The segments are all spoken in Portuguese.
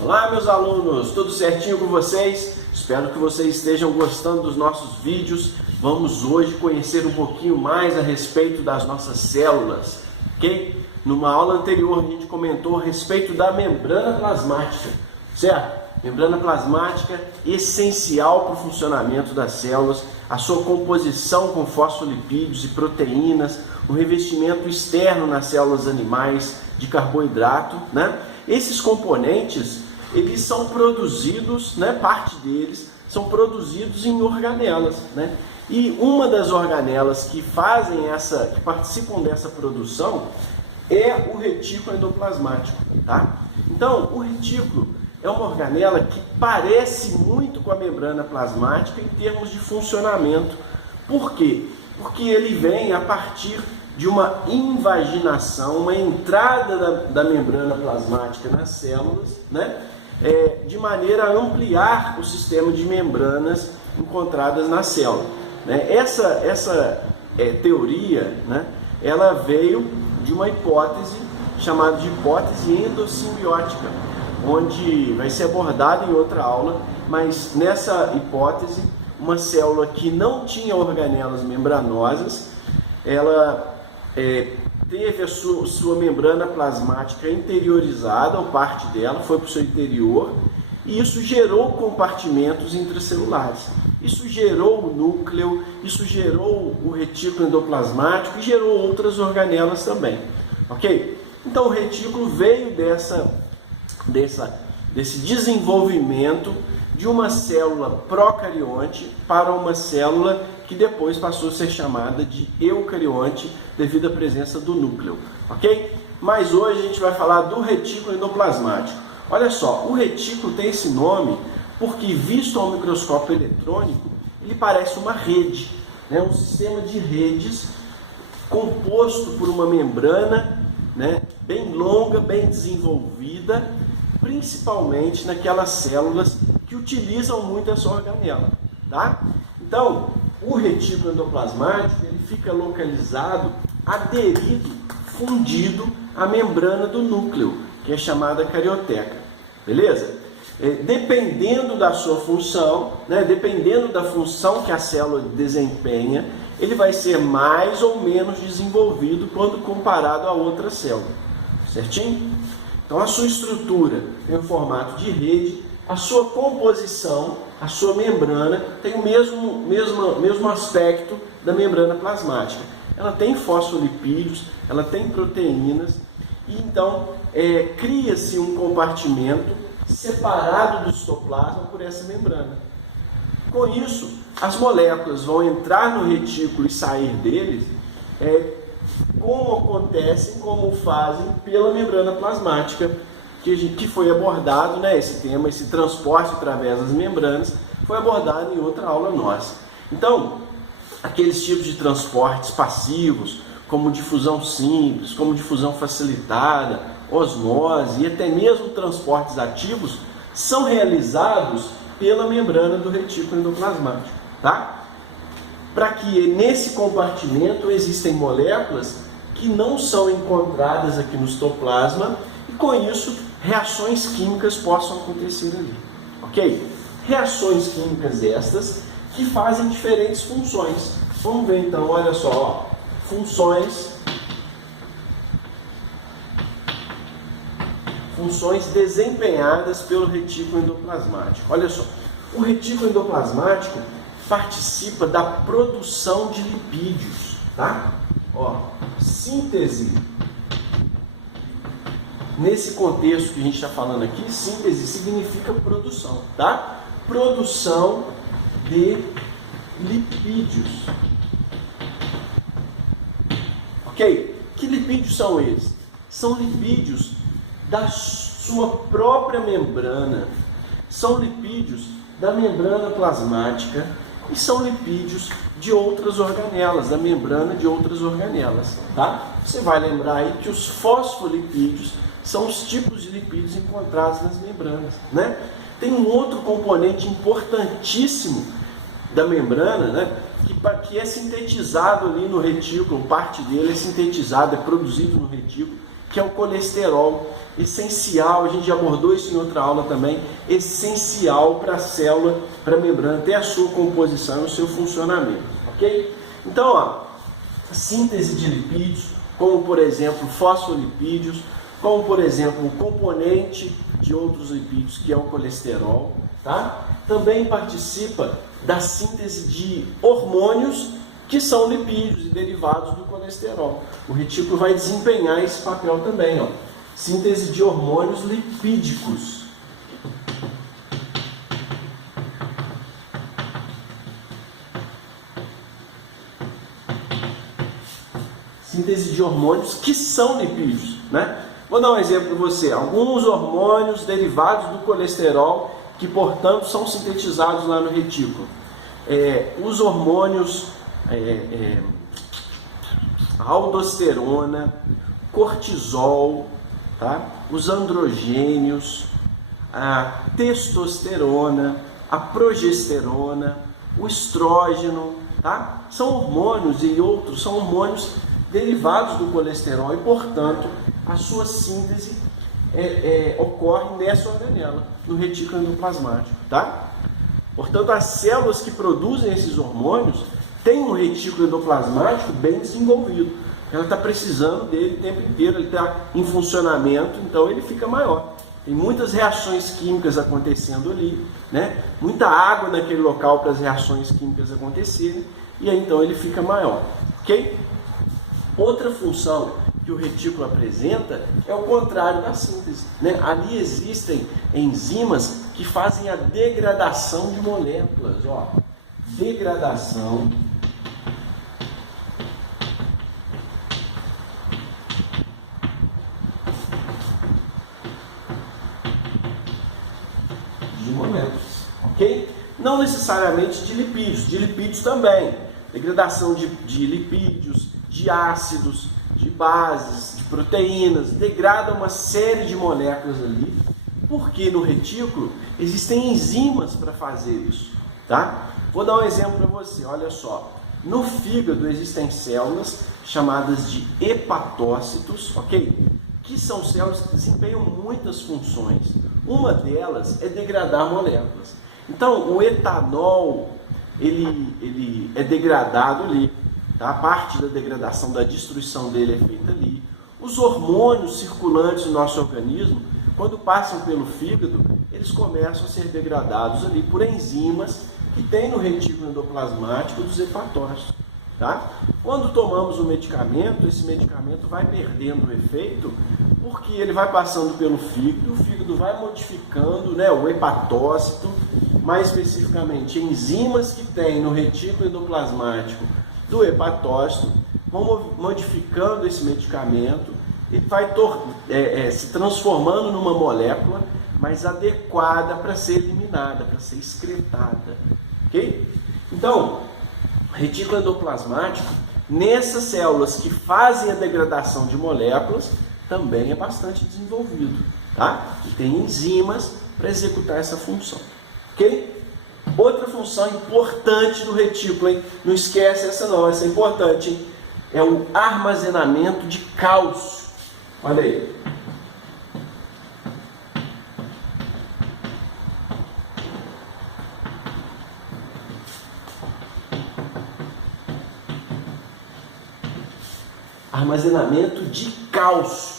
Olá, meus alunos, tudo certinho com vocês? Espero que vocês estejam gostando dos nossos vídeos. Vamos hoje conhecer um pouquinho mais a respeito das nossas células, ok? Numa aula anterior a gente comentou a respeito da membrana plasmática, certo? Membrana plasmática essencial para o funcionamento das células, a sua composição com fosfolipídios e proteínas, o revestimento externo nas células animais de carboidrato, né? Esses componentes, eles são produzidos, né, parte deles são produzidos em organelas, né? E uma das organelas que participam dessa produção é o retículo endoplasmático, tá? Então, o retículo é uma organela que parece muito com a membrana plasmática em termos de funcionamento. Por quê? Porque ele vem a partir de uma invaginação, uma entrada da membrana plasmática nas células, né? De maneira a ampliar o sistema de membranas encontradas na célula, né? Essa teoria, né, ela veio de uma hipótese chamada de hipótese endossimbiótica, onde vai ser abordada em outra aula, mas nessa hipótese, uma célula que não tinha organelas membranosas, ela teve a sua membrana plasmática interiorizada, ou parte dela foi para o seu interior, e isso gerou compartimentos intracelulares. Isso gerou o núcleo, isso gerou o retículo endoplasmático e gerou outras organelas também, ok? Então o retículo veio desse desenvolvimento de uma célula procarionte para uma célula que depois passou a ser chamada de eucarionte devido à presença do núcleo, ok? Mas hoje a gente vai falar do retículo endoplasmático. Olha só, o retículo tem esse nome porque, visto ao microscópio eletrônico, ele parece uma rede, né? Um sistema de redes composto por uma membrana, né, bem longa, bem desenvolvida, principalmente naquelas células que utilizam muito essa organela, tá? Então, o retículo endoplasmático, ele fica localizado, aderido, fundido à membrana do núcleo, que é chamada carioteca, beleza? Dependendo da sua função, né, dependendo da função que a célula desempenha, ele vai ser mais ou menos desenvolvido quando comparado a outra célula, certinho? Então a sua estrutura tem um formato de rede, a sua composição, a sua membrana tem o mesmo aspecto da membrana plasmática. Ela tem fosfolipídios, ela tem proteínas, e então cria-se um compartimento separado do citoplasma por essa membrana. Com isso, as moléculas vão entrar no retículo e sair deles, como fazem pela membrana plasmática, que foi abordado, né, esse tema, esse transporte através das membranas, foi abordado em outra aula nossa. Então, aqueles tipos de transportes passivos, como difusão simples, como difusão facilitada, osmose e até mesmo transportes ativos, são realizados pela membrana do retículo endoplasmático, tá? Para que nesse compartimento existem moléculas que não são encontradas aqui no citoplasma e com isso reações químicas possam acontecer ali, ok? Reações químicas estas que fazem diferentes funções. Vamos ver então, olha só, ó, funções desempenhadas pelo retículo endoplasmático. Olha só, o retículo endoplasmático participa da produção de lipídios, tá? Ó, síntese. Nesse contexto que a gente está falando aqui, síntese significa produção, tá? Produção de lipídios. Ok? Que lipídios são esses? São lipídios da sua própria membrana. São lipídios da membrana plasmática e são lipídios de outras organelas, da membrana de outras organelas, tá? Você vai lembrar aí que os fosfolipídios são os tipos de lipídios encontrados nas membranas, né? Tem um outro componente importantíssimo da membrana, né, que é sintetizado ali no retículo, parte dele é sintetizado, é produzido no retículo, que é o colesterol, essencial, a gente já abordou isso em outra aula também, essencial para a célula, para a membrana, ter a sua composição e o seu funcionamento, ok? Então, ó, síntese de lipídios, como por exemplo fosfolipídios, como por exemplo um componente de outros lipídios que é o colesterol, tá? Também participa da síntese de hormônios que são lipídios e derivados do colesterol. O retículo vai desempenhar esse papel também, ó. Síntese de hormônios lipídicos. Síntese de hormônios que são lipídios, né? Vou dar um exemplo para você. Alguns hormônios derivados do colesterol que, portanto, são sintetizados lá no retículo. Os hormônios aldosterona, cortisol, tá? Os androgênios, a testosterona, a progesterona, o estrógeno, tá? São hormônios e outros, são hormônios derivados do colesterol e, portanto, a sua síntese ocorre nessa organela, no retículo endoplasmático, tá? Portanto, as células que produzem esses hormônios têm um retículo endoplasmático bem desenvolvido. Ela está precisando dele o tempo inteiro, ele está em funcionamento, então ele fica maior. Tem muitas reações químicas acontecendo ali, né? Muita água naquele local para as reações químicas acontecerem, e aí então ele fica maior, ok? Outra função que o retículo apresenta é o contrário da síntese, né? Ali existem enzimas que fazem a degradação de moléculas, ó. Degradação de moléculas, ok? Não necessariamente de lipídios também. Degradação de lipídios, de ácidos, de bases, de proteínas, degrada uma série de moléculas ali, porque no retículo existem enzimas para fazer isso, tá? Vou dar um exemplo para você, olha só. No fígado existem células chamadas de hepatócitos, ok? Que são células que desempenham muitas funções. Uma delas é degradar moléculas. Então, o etanol, ele é degradado ali, tá? A parte da degradação, da destruição dele é feita ali. Os hormônios circulantes no nosso organismo, quando passam pelo fígado, eles começam a ser degradados ali por enzimas que tem no retículo endoplasmático dos hepatócitos, tá? Quando tomamos um medicamento, esse medicamento vai perdendo o efeito porque ele vai passando pelo fígado, o fígado vai modificando, né, o hepatócito, mais especificamente enzimas que tem no retículo endoplasmático do hepatócito, vão modificando esse medicamento e vai se transformando numa molécula mais adequada para ser eliminada, para ser excretada, ok? Então, retículo endoplasmático, nessas células que fazem a degradação de moléculas, também é bastante desenvolvido, tá? E tem enzimas para executar essa função, ok? Outra função importante do retículo, hein? Não esquece essa não, essa é importante, hein? É o armazenamento de cálcio. Olha aí. Armazenamento de cálcio.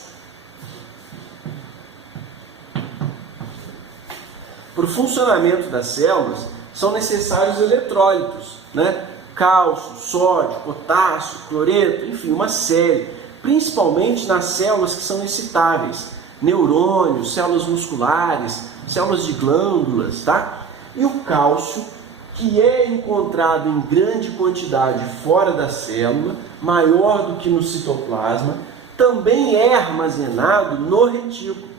Para o funcionamento das células, são necessários eletrólitos, né? Cálcio, sódio, potássio, cloreto, enfim, uma série. Principalmente nas células que são excitáveis. Neurônios, células musculares, células de glândulas, tá? E o cálcio, que é encontrado em grande quantidade fora da célula, maior do que no citoplasma, também é armazenado no retículo.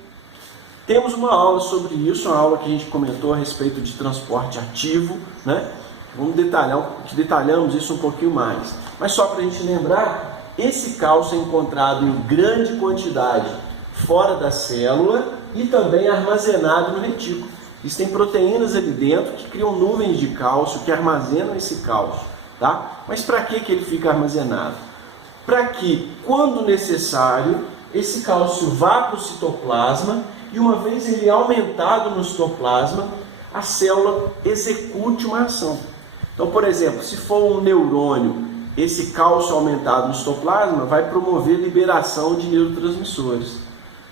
Temos uma aula sobre isso, uma aula que a gente comentou a respeito de transporte ativo, né? Detalhamos isso um pouquinho mais. Mas só para a gente lembrar, esse cálcio é encontrado em grande quantidade fora da célula e também armazenado no retículo. Existem proteínas ali dentro que criam nuvens de cálcio, que armazenam esse cálcio, tá? Mas para que ele fica armazenado? Para que, quando necessário, esse cálcio vá para o citoplasma e uma vez ele aumentado no citoplasma, a célula execute uma ação. Então, por exemplo, se for um neurônio, esse cálcio aumentado no citoplasma vai promover liberação de neurotransmissores.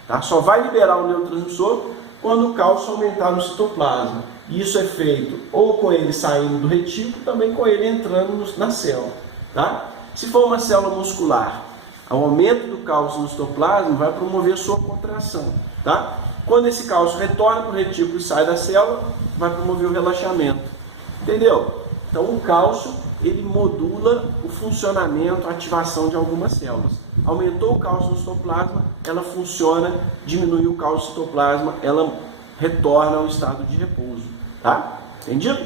Tá? Só vai liberar o neurotransmissor quando o cálcio aumentar no citoplasma. E isso é feito ou com ele saindo do retículo, também com ele entrando na célula. Tá? Se for uma célula muscular, o aumento do cálcio no citoplasma vai promover a sua contração. Tá? Quando esse cálcio retorna para o retículo e sai da célula, vai promover o relaxamento. Entendeu? Então o cálcio, ele modula o funcionamento, a ativação de algumas células. Aumentou o cálcio no citoplasma, ela funciona, diminuiu o cálcio no citoplasma, ela retorna ao estado de repouso. Tá? Entendido?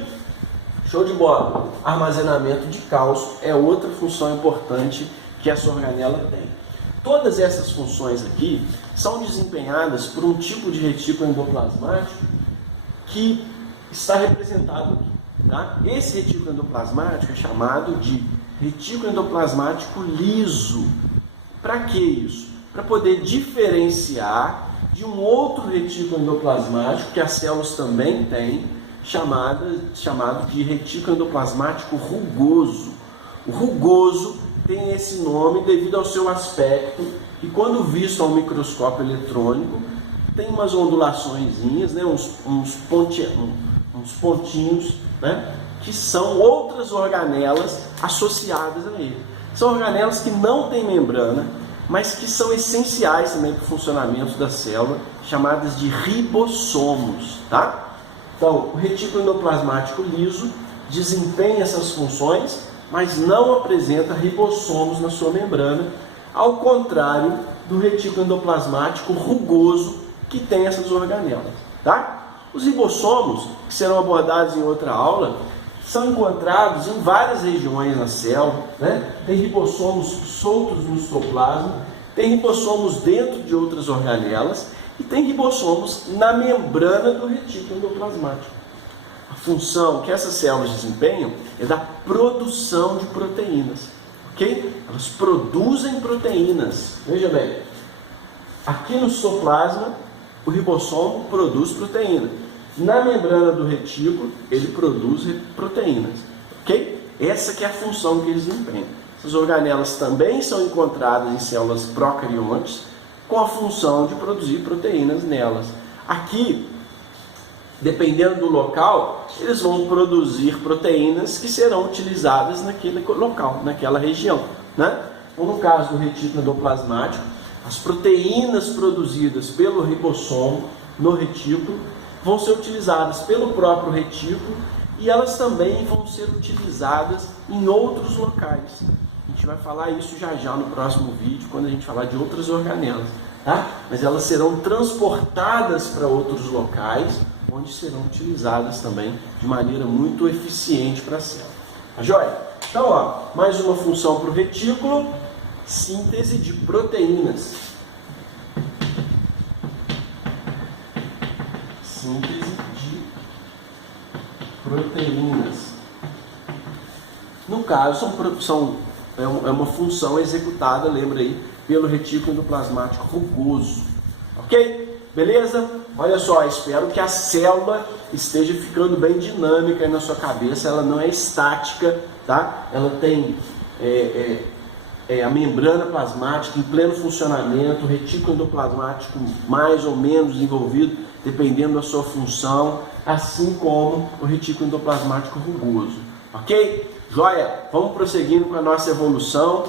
Show de bola! Armazenamento de cálcio é outra função importante que essa organela tem. Todas essas funções aqui são desempenhadas por um tipo de retículo endoplasmático que está representado aqui. Tá? Esse retículo endoplasmático é chamado de retículo endoplasmático liso. Para que isso? Para poder diferenciar de um outro retículo endoplasmático que as células também têm, chamado de retículo endoplasmático rugoso. O rugoso tem esse nome devido ao seu aspecto e quando visto ao microscópio eletrônico tem umas ondulaçõezinhas, né, uns pontinhos, né, que são outras organelas associadas a ele. São organelas que não têm membrana, mas que são essenciais também para o funcionamento da célula, chamadas de ribossomos. Tá? Então, o retículo endoplasmático liso desempenha essas funções, mas não apresenta ribossomos na sua membrana, ao contrário do retículo endoplasmático rugoso, que tem essas organelas. Tá? Os ribossomos, que serão abordados em outra aula, são encontrados em várias regiões na célula, né? Tem ribossomos soltos no citoplasma, tem ribossomos dentro de outras organelas e tem ribossomos na membrana do retículo endoplasmático. A função que essas células desempenham é da produção de proteínas, ok? Elas produzem proteínas. Veja bem, aqui no citoplasma o ribossomo produz proteína. Na membrana do retículo, ele produz proteínas. Ok? Essa que é a função que eles desempenham. Essas organelas também são encontradas em células procariontes, com a função de produzir proteínas nelas. Aqui, dependendo do local, eles vão produzir proteínas que serão utilizadas naquele local, naquela região. Né? Então, no caso do retículo endoplasmático, as proteínas produzidas pelo ribossomo no retículo vão ser utilizadas pelo próprio retículo e elas também vão ser utilizadas em outros locais. A gente vai falar isso já no próximo vídeo, quando a gente falar de outras organelas. Tá? Mas elas serão transportadas para outros locais, onde serão utilizadas também de maneira muito eficiente para a célula. Tá joia? Então, ó, mais uma função para o retículo: síntese de proteínas. Síntese de proteínas. No caso, é uma função executada, lembra aí, pelo retículo endoplasmático rugoso. Ok? Beleza? Olha só, espero que a célula esteja ficando bem dinâmica aí na sua cabeça. Ela não é estática, tá? Ela tem a membrana plasmática em pleno funcionamento, o retículo endoplasmático mais ou menos envolvido, dependendo da sua função, assim como o retículo endoplasmático rugoso. Ok? Joia? Vamos prosseguindo com a nossa evolução.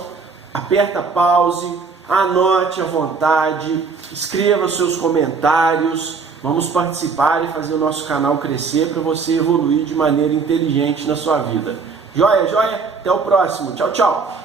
Aperta pause, anote à vontade, escreva seus comentários. Vamos participar e fazer o nosso canal crescer para você evoluir de maneira inteligente na sua vida. Joia, joia? Até o próximo. Tchau, tchau.